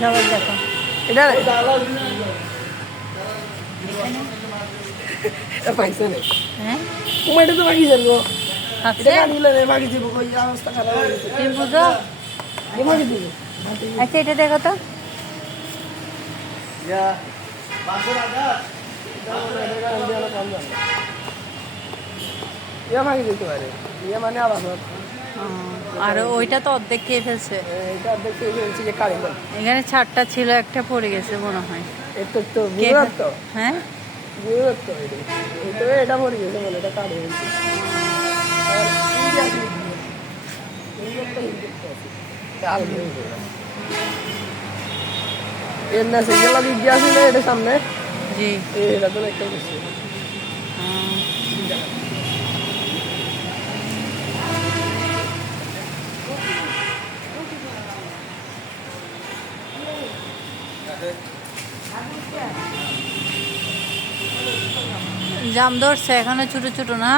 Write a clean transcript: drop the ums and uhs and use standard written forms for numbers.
সবাই দেখো এটা পাইছে না হ্যাঁ এটা তো বাকি যাবো আছে এটা নিলে রে বাকি দিব কই অবস্থা খারাপ হয়ে গেছে তুমি বুঝো এ বাকি দিব আচ্ছা এটা দেখো তো ইয়া 500 টাকা ইয়া বাকি দিতে পারে ইয়া মানে আবার আর ওইটা তো অর্ধেক খেয়ে ফেলছে এটা দেখতে গেছি যে কারি বল এখানে ছাড়টা ছিল একটা পড়ে গেছে মনে হয় এটা তো বুঝাত তো হ্যাঁ বুঝাত তো এটা এটা পড়ে গেছে বলে এটা কারি হয়েছে এর না সেগুলো বিজ্ঞা ছিল এটা সামনে জি এটা তো একটা কিছু জাম ধরছে এখানে ছোট ছোট না